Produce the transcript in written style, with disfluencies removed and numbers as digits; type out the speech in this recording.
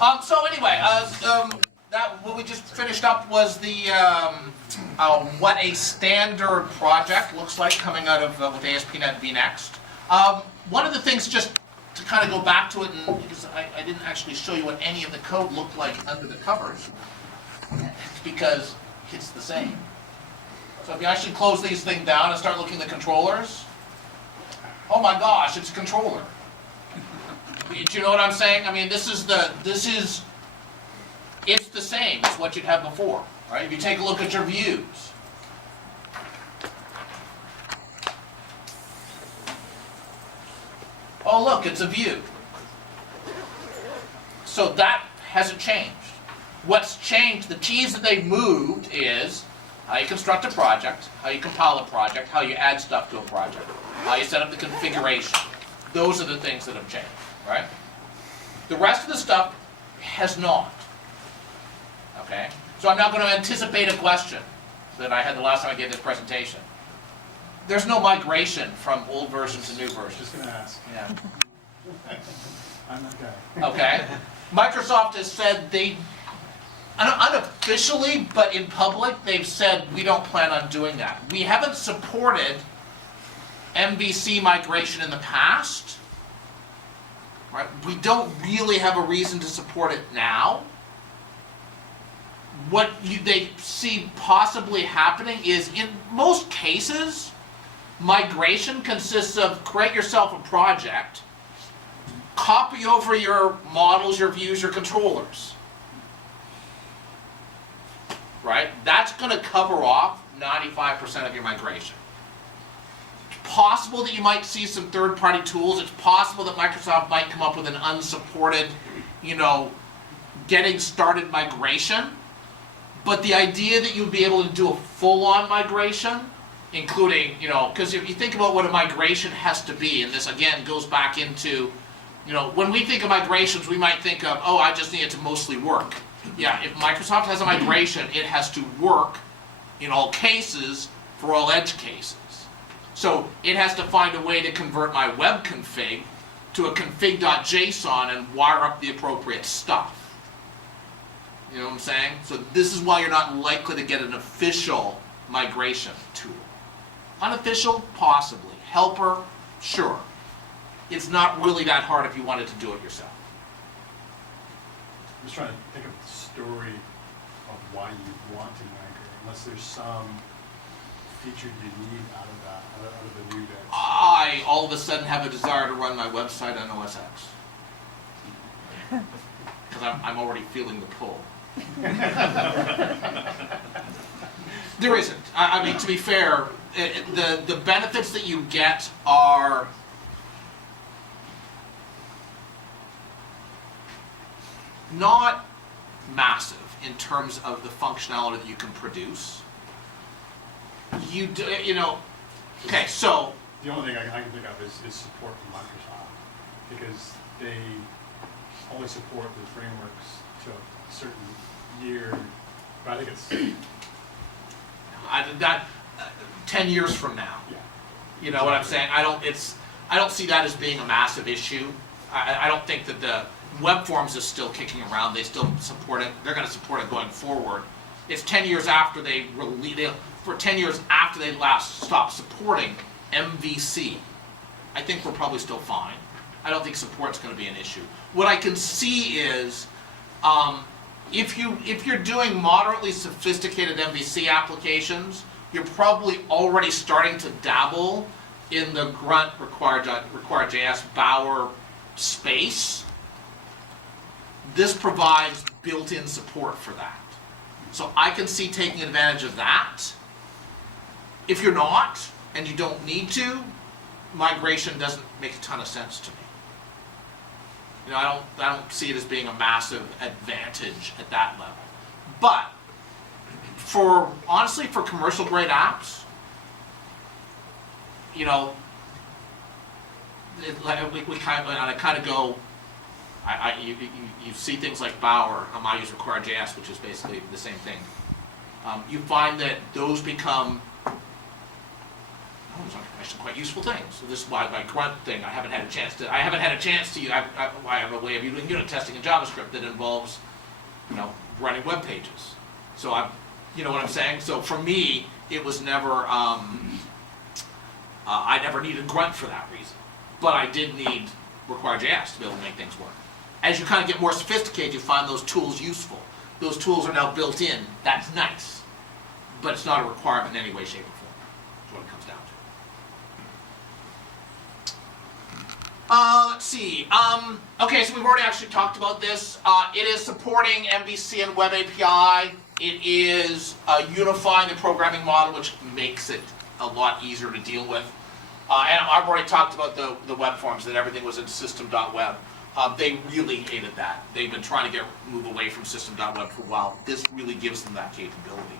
So anyway, that what we just finished up was the what a standard project looks like coming out of with ASP.NET v.Next. One of the things, just to kind of go back to it, and because I didn't actually show you what any of the code looked like under the covers, it's because it's the same. So if you actually close these things down and start looking at the controllers, oh my gosh, it's a controller. Do you know what I'm saying? I mean, it's the same as what you'd have before, right? If you take a look at your views. Oh look, it's a view. So that hasn't changed. What's changed, the keys that they've moved is how you construct a project, how you compile a project, how you add stuff to a project, how you set up the configuration. Those are the things that have changed, right? The rest of the stuff has not. Okay? So I'm not going to anticipate a question that I had the last time I gave this presentation. There's no migration from old version to new version. Just going to ask. Yeah. I'm that guy. Okay? Microsoft has said they, unofficially, but in public, they've said we don't plan on doing that. We haven't supported MVC migration in the past. Right? We don't really have a reason to support it now. What they see possibly happening is, in most cases, migration consists of create yourself a project, copy over your models, your views, your controllers. Right? That's going to cover off 95% of your migration. It's possible that you might see some third-party tools. It's possible that Microsoft might come up with an unsupported, getting started migration. But the idea that you'd be able to do a full-on migration, including, because if you think about what a migration has to be, and this again goes back into, when we think of migrations, we might think of, oh, I just need it to mostly work. Yeah, if Microsoft has a migration, it has to work in all cases for all edge cases. So it has to find a way to convert my web config to a config.json and wire up the appropriate stuff. You know what I'm saying? So this is why you're not likely to get an official migration tool. Unofficial, possibly. Helper, sure. It's not really that hard if you wanted to do it yourself. I'm just trying to think of the story of why you want to migrate, unless there's some feature you need out of that, out of the new bits. I all of a sudden have a desire to run my website on OS X. Because I'm already feeling the pull. There isn't. I mean, to be fair, the benefits that you get are not massive in terms of the functionality that you can produce. Okay, so the only thing I can think of is support from Microsoft, because they only support the frameworks to a certain year, but I think it's 10 years from now. Yeah. You know what I'm saying? I don't see that as being a massive issue. I don't think that the web forms is still kicking around. They still support it. They're going to support it going forward. It's 10 years after they release. For 10 years after they last stopped supporting MVC. I think we're probably still fine. I don't think support's going to be an issue. What I can see is, if you're doing moderately sophisticated MVC applications, you're probably already starting to dabble in the grunt require.js Bower space. This provides built-in support for that. So I can see taking advantage of that. If you're not, and you don't need to, migration doesn't make a ton of sense to me. I don't see it as being a massive advantage at that level. But honestly, for commercial grade apps, you see things like Bower, I use require.js, which is basically the same thing. You find that those become, I oh, those are actually quite useful things. So this is why my grunt thing, I haven't had a chance to I have a way of doing unit testing in JavaScript that involves, running web pages. So you know what I'm saying? So for me, it was never, I never needed grunt for that reason. But I did need require.js to be able to make things work. As you kind of get more sophisticated, you find those tools useful. Those tools are now built in. That's nice. But it's not a requirement in any way, shape, or form. That's what it comes down to. Let's see. Okay, so we've already actually talked about this. It is supporting MVC and Web API. It is unifying the programming model, which makes it a lot easier to deal with. And I've already talked about the web forms, that everything was in system.web. They really hated that. They've been trying to move away from system.web for a while. This really gives them that capability.